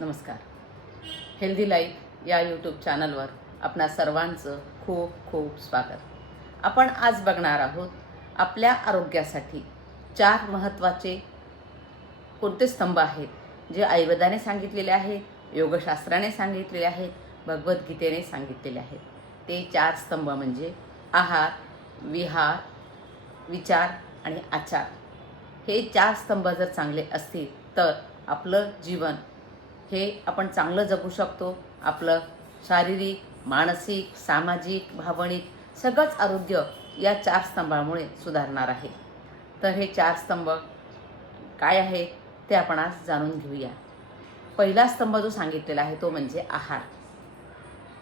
नमस्कार. Healthy life या YouTube चॅनलवर आपणा सर्वांचं खूप खूप स्वागत. आपण आज बघणार आहोत आपल्या आरोग्यासाठी चार महत्त्वाचे कोणते स्तंभ आहेत जे आयुर्वेदाने सांगितलेले आहेत योगशास्त्राने सांगितलेले आहेत भगवद्गीतेने सांगितलेले आहेत. ते चार स्तंभ म्हणजे आहार विहार विचार आणि आचार. हे चार स्तंभ जर चांगले असतील तर आपलं जीवन हे आपण चांगलं जगू शकतो. आपलं शारीरिक मानसिक सामाजिक भावनिक सगळंच आरोग्य या चार स्तंभामुळे सुधारणार आहे. तर हे चार स्तंभ काय आहे ते आपण आज जाणून घेऊया. पहिला स्तंभ जो सांगितलेला आहे तो म्हणजे आहार.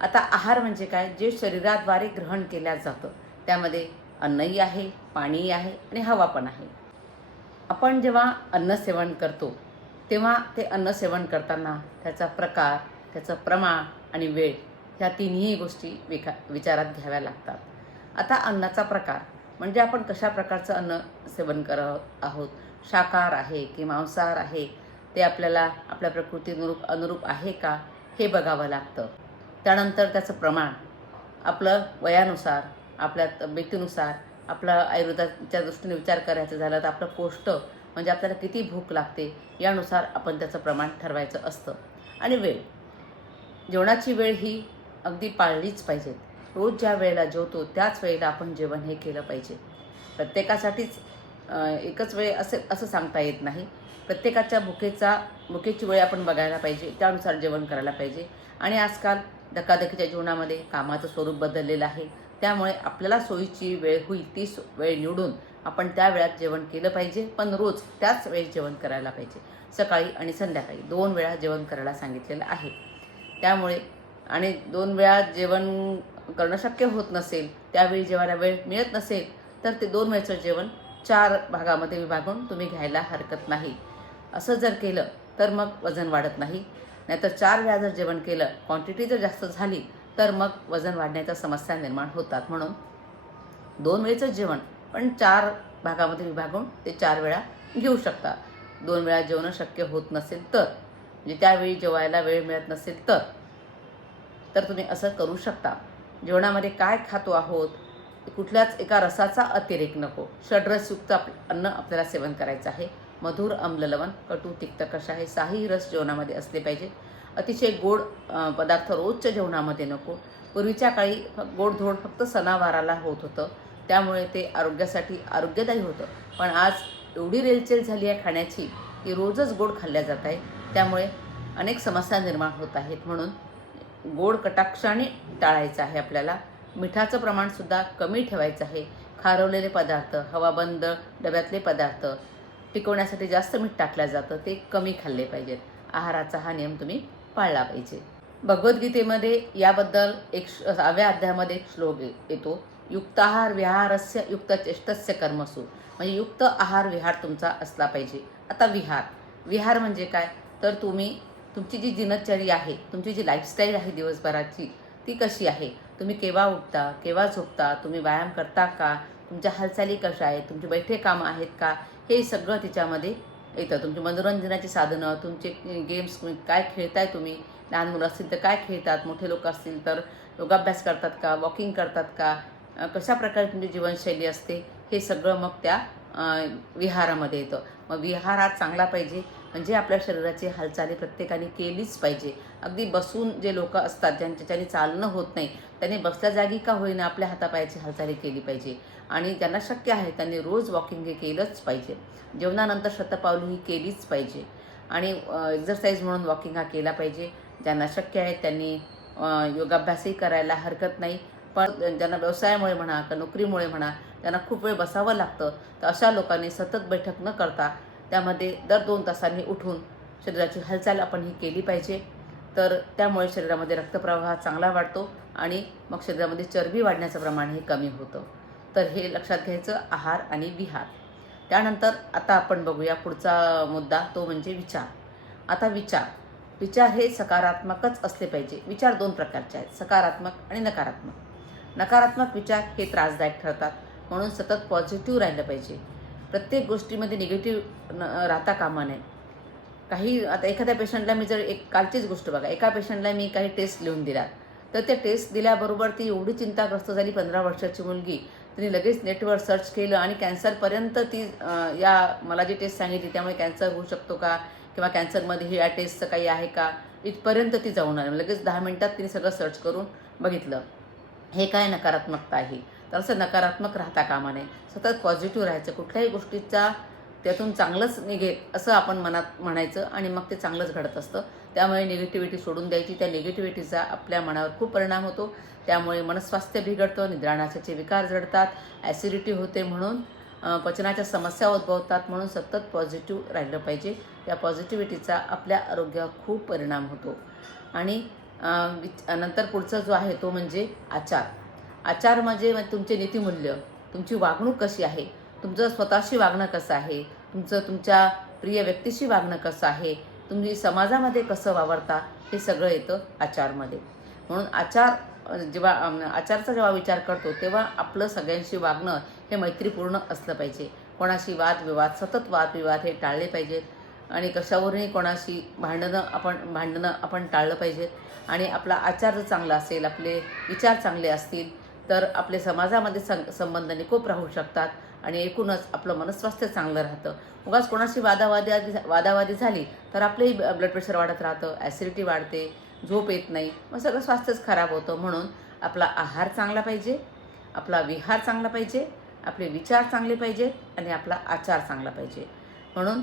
आता आहार म्हणजे काय? जे शरीराद्वारे ग्रहण केल्या जातं. त्यामध्ये अन्नही आहे पाणीही आहे आणि हवा पण आहे. आपण जेव्हा अन्न सेवन करतो तेव्हा ते अन्न सेवन करताना त्याचा प्रकार त्याचं प्रमाण आणि वेळ ह्या तिन्ही गोष्टी विका विचारात घ्याव्या लागतात. आता अन्नाचा प्रकार म्हणजे आपण कशा प्रकारचं अन्न सेवन करत आहोत? शाकाहार आहे की मांसाहार आहे? ते आपल्याला आपल्या प्रकृतीनुरूप अनुरूप आहे का? हे बघावं लागतं. त्यानंतर त्याचं प्रमाण आपलं वयानुसार आपल्या तब्येतीनुसार आपला आयुर्वेदाच्या दृष्टीने विचार करायचा झाला तर आपलं कोष्ट म्हणजे आपल्याला किती भूक लागते यानुसार आपण त्याचं प्रमाण ठरवायचं असतं. आणि वेळ. जेवणाची वेळ ही अगदी पाळलीच पाहिजे. रोज ज्या वेळेला जेवतो त्याच वेळेला आपण जेवण हे केलं पाहिजे. प्रत्येकासाठीच एकच वेळ असे असं सांगता येत नाही. प्रत्येकाच्या भुकेचा भुकेची वेळ आपण बघायला पाहिजे त्यानुसार जेवण करायला पाहिजे. आणि आजकाल धकाधकीच्या जीवनामध्ये कामाचं स्वरूप बदललेलं आहे. त्यामुळे आपल्याला सोयीची वेळ होईल ती सो- वेळ निवडून आपण त्या वेळात जेवण केलं पाहिजे पण रोज त्याच वेळेस जेवण करायला पाहिजे. सकाळी आणि संध्याकाळी दोन वेळा जेवण करायला सांगितलेलं आहे. त्यामुळे आणि दोन वेळा जेवण करणं शक्य होत नसेल त्यावेळी जेवायला वेळ मिळत नसेल तर ते दोन वेळचं जेवण चार भागामध्ये विभागून तुम्ही घ्यायला हरकत नाही. असं जर केलं तर मग वजन वाढत नाही. नाहीतर चार वेळा जर जेवण केलं क्वांटिटी जर जास्त झाली तर मग वजन वाढण्याच्या समस्या निर्माण होतात. म्हणून दोन वेळचं जेवण पण चार भागामध्ये विभागून ते चार वेळा घेऊ शकता. दोन वेळा जेवणं शक्य होत नसेल तर म्हणजे त्यावेळी जेवायला वेळ मिळत नसेल तर तर तुम्ही असं करू शकता. जेवणामध्ये काय खातो आहोत कुठल्याच एका रसाचा अतिरेक नको. षड्रसयुक्त आप अन्न आपल्याला सेवन करायचं आहे. मधुर आम्ल लवण कटू तिक्त कषाय साही रस जेवणामध्ये असले पाहिजे. अतिशय गोड पदार्थ रोजच्या जेवणामध्ये नको. पूर्वीच्या काळी फ- गोडधोड फक्त सणावाराला होत होतं. त्यामुळे ते आरोग्यासाठी आरोग्यदायी होतं. पण आज एवढी रेलचेल झाली आहे खाण्याची की रोजच गोड खाल्ल्या जात आहे. त्यामुळे अनेक समस्या निर्माण होत आहेत. म्हणून गोड कटाक्षाने टाळायचं आहे आपल्याला. मिठाचं प्रमाणसुद्धा कमी ठेवायचं आहे. खारवलेले पदार्थ हवाबंद डब्यातले पदार्थ टिकवण्यासाठी जास्त मीठ टाकलं जातं ते कमी खाल्ले पाहिजेत. आहाराचा हा नियम तुम्ही पाळला पाहिजे. भगवद्गीतेमध्ये याबद्दल एक श- सहाव्या अध्यायामध्ये एक श्लोक येतो. युक्ताहार विहारस्य युक्त चेष्टस्य कर्मसू. म्हणजे युक्त आहार विहार तुमचा असला पाहिजे. आता विहार. विहार म्हणजे काय? तर तुम्ही तुमची जी दिनचर्या आहे तुमची जी लाईफस्टाईल आहे दिवसभराची ती कशी आहे? तुम्ही केव्हा उठता केव्हा झोपता तुम्ही व्यायाम करता का? तुमच्या हालचाली कशा आहेत? तुमचे बैठे कामं आहेत का? हे सगळं तिच्यामध्ये येतं. तुमची मनोरंजनाची साधनं तुमचे गेम्स काय खेळताय तुम्ही? लहान मुलं असतील तर काय खेळतात? मोठे लोक असतील तर योगाभ्यास करतात का? वॉकिंग करतात का? कशा प्रकारे तुमची जीवनशैली असते हे सगळं मग त्या विहारामध्ये येतं. मग विहार हा चांगला पाहिजे म्हणजे आपल्या शरीराची हालचाली प्रत्येकाने केलीच पाहिजे. अगदी बसून जे लोक असतात ज्यांच्याने चालणं होत नाही त्यांनी बसल्या जागी का होईना आपल्या हातापायाची हालचाली केली पाहिजे. आणि ज्यांना शक्य आहे त्यांनी रोज वॉकिंग हे केलंच पाहिजे. जेवणानंतर शतपावली ही केलीच पाहिजे. आणि एक्झरसाईज म्हणून वॉकिंग हा केला पाहिजे. ज्यांना शक्य आहे त्यांनी योगाभ्यासही करायला हरकत नाही. पण ज्यांना व्यवसायामुळे म्हणा का नोकरीमुळे म्हणा त्यांना खूप वेळ बसावं लागतं. तर अशा लोकांनी सतत बैठक न करता त्यामध्ये दर दोन तासांनी उठून शरीराची हालचाल आपण ही केली पाहिजे. तर त्यामुळे शरीरामध्ये रक्तप्रवाह चांगला वाढतो आणि मग शरीरामध्ये चरबी वाढण्याचं प्रमाण हे कमी होतं. तर हे लक्षात घ्यायचं आहार आणि विहार. त्यानंतर आता आपण बघूया पुढचा मुद्दा तो म्हणजे विचार. आता विचार. विचार हे सकारात्मकच असले पाहिजे. विचार दोन प्रकारचे आहेत. सकारात्मक आणि नकारात्मक. नकारात्मक विचार हे त्रासदायक ठरतात. म्हणून सतत पॉझिटिव्ह राहिलं पाहिजे. प्रत्येक गोष्टीमध्ये निगेटिव्ह न राहता कामा नये. काही आता एखाद्या पेशंटला मी जर एक कालचीच गोष्ट बघा. एका पेशंटला मी काही टेस्ट लिहून दिल्या तर त्या टेस्ट दिल्याबरोबर ती एवढी चिंताग्रस्त झाली पंधरा वर्षाची मुलगी. तिने लगेच नेटवर सर्च केलं आणि कॅन्सरपर्यंत ती या मला जी टेस्ट सांगितली त्यामुळे कॅन्सर होऊ शकतो का? किंवा कॅन्सरमध्ये हे या टेस्टचं काही आहे का? इथपर्यंत ती जाऊन आली. लगेच दहा मिनटात तिने सगळं सर्च करून बघितलं. हे काय नकारात्मकता आहे? तर असं नकारात्मक राहता कामा नये. सतत पॉझिटिव्ह राहायचं. कुठल्याही गोष्टीचा त्यातून चांगलंच निघेल असं आपण मनात म्हणायचं आणि मग ते चांगलंच घडत असतं. त्यामुळे निगेटिव्हिटी सोडून द्यायची. त्या निगेटिव्हिटीचा आपल्या मनावर खूप परिणाम होतो. त्यामुळे मनस्वास्थ्य बिघडतं निद्राणाचे विकार जडतात ॲसिडिटी होते म्हणून पचनाच्या समस्या उद्भवतात म्हणून सतत पॉझिटिव्ह राहिलं पाहिजे. त्या पॉझिटिव्हिटीचा आपल्या आरोग्यावर खूप परिणाम होतो. आणि नंतर पुढचा जो आहे तो म्हणजे आचार. आचार म्हणजे तुमचे नीतिमूल्य तुमची वागणूक कशी आहे तुमचं स्वतःशी वागणं कसं आहे तुमचं तुमच्या प्रिय व्यक्तीशी वागणं कसं आहे तुम्ही समाजामध्ये कसं वावरता हे सगळं येतं आचारमध्ये. म्हणून आचार जेव्हा आचारचा जेव्हा विचार करतो तेव्हा आपलं सगळ्यांशी वागणं हे मैत्रीपूर्ण असलं पाहिजे. कोणाशी वादविवाद सतत वादविवाद हे टाळले पाहिजेत. आणि कशावरही कोणाशी भांडणं आपण भांडणं आपण टाळलं पाहिजेत आणि आपला आचार जर चांगला असेल आपले विचार चांगले असतील तर आपले समाजामध्ये सं संबंध निकोप राहू शकतात. आणि एकूणच आपलं मनस्वास्थ्य चांगलं राहतं. उगाच कोणाशी वादावादी वादावादी झाली तर आपलंही ब्लड प्रेशर वाढत राहतं ॲसिडिटी वाढते झोप येत नाही. मग सगळं स्वास्थ्यच खराब होतं. म्हणून आपला आहार चांगला पाहिजे आपला विहार चांगला पाहिजे आपले विचार चांगले पाहिजे आणि आपला आचार चांगला पाहिजे. म्हणून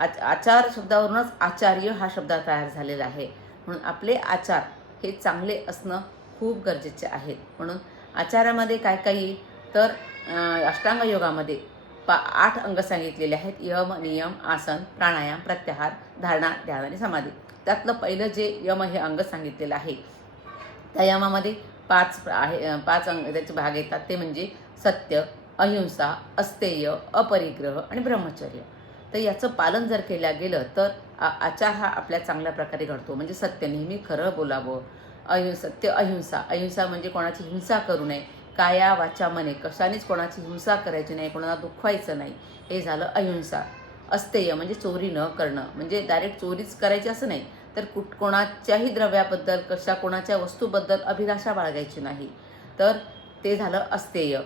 आच आचार शब्दावरूनच आचार्य हा शब्द तयार झालेला आहे. म्हणून आपले आचार हे चांगले असणं खूप गरजेचे आहेत म्हणून आचारामध्ये काय काय येईल तर अष्टांग योगामध्ये पा आठ अंग सांगितलेले आहेत. यम नियम आसन प्राणायाम प्रत्याहार धारणा ध्यान आणि समाधी. त्यातलं पहिलं जे यम हे अंग सांगितलेलं आहे त्या यमामध्ये पाच आहे पाच अंग त्याचे भाग येतात. ते म्हणजे सत्य अहिंसा अस्तेय अपरिग्रह आणि ब्रह्मचर्य. तर याचं पालन जर केलं गेलं तर आ- आचार हा आपल्या चांगल्या प्रकारे घडतो. म्हणजे सत्य नेहमी खरं बोलावं. अहि सत्य अहिंसा. अहिंसा म्हणजे कोणाची हिंसा करू नये. काया वाचा मने. कशानेच कोणाची हिंसा करायची नाही. कोणाला दुखवायचं नाही. हे झालं अहिंसा. अस्तेय म्हणजे चोरी न करणं. म्हणजे डायरेक्ट चोरीच करायची असं नाही. तर कुठ कोणाच्याही द्रव्याबद्दल कशा कोणाच्या वस्तूबद्दल अभिलाषा बाळगायची नाही. तर ते झालं अस्तेय.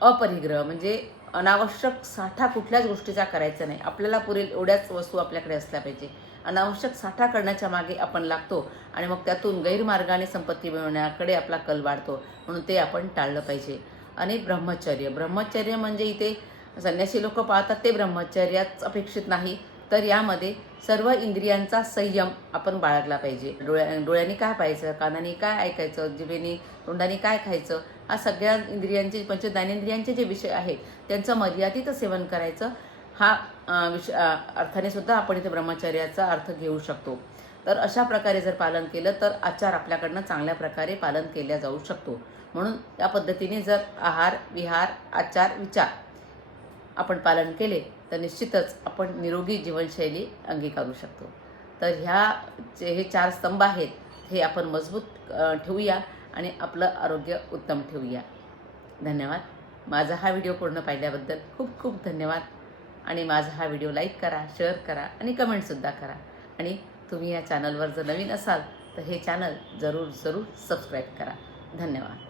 अपरिग्रह. म्हणजे अनावश्यक साठा कुठल्याच गोष्टीचा करायचा नाही. आपल्याला पुरेल एवढ्याच वस्तू आपल्याकडे असल्या पाहिजे. अनावश्यक साठा करण्याच्या मागे आपण लागतो आणि मग त्यातून गैरमार्गाने संपत्ती मिळवण्याकडे आपला कल वाढतो. म्हणून ते आपण टाळलं पाहिजे. आणि ब्रह्मचर्य. ब्रह्मचर्य म्हणजे इथे संन्यासी लोक पाळतात. ते ब्रह्मचर्याच अपेक्षित नाही. तर यामध्ये सर्व इंद्रियांचा संयम आपण बाळगला पाहिजे. डोळ्या डोळ्यांनी काय पाहायचं? कानाने काय ऐकायचं? जिभेने तोंडाने काय खायचं? हा सगळ्या इंद्रियांचे म्हणजे ज्ञानेंद्रियांचे जे विषय आहेत त्यांचं मर्यादित सेवन करायचं. हा विषय विष अर्थाने सुद्धा आपण इथे ब्रह्मचर्याचा अर्थ घेऊ शकतो. तर अशा प्रकारे जर पालन केलं तर आचार आपल्याकडनं चांगल्या प्रकारे पालन केल्या जाऊ शकतो. म्हणून या पद्धतीने जर आहार विहार आचार विचार आपण पालन केले तर निश्चितच आपण निरोगी जीवनशैली अंगीकारू शकतो. तर ह्या जे हे चार स्तंभ आहेत हे आपण मजबूत ठेवूया आणि आपलं आरोग्य उत्तम ठेवूया. धन्यवाद. माझा हा व्हिडिओ पूर्ण पाहिल्याबद्दल खूप खूप धन्यवाद. आणि माझा हा व्हिडिओ लाईक करा शेअर करा आणि कमेंटसुद्धा करा. आणि तुम्ही या चॅनलवर जर नवीन असाल तर हे चॅनल जरूर जरूर सबस्क्राईब करा. धन्यवाद.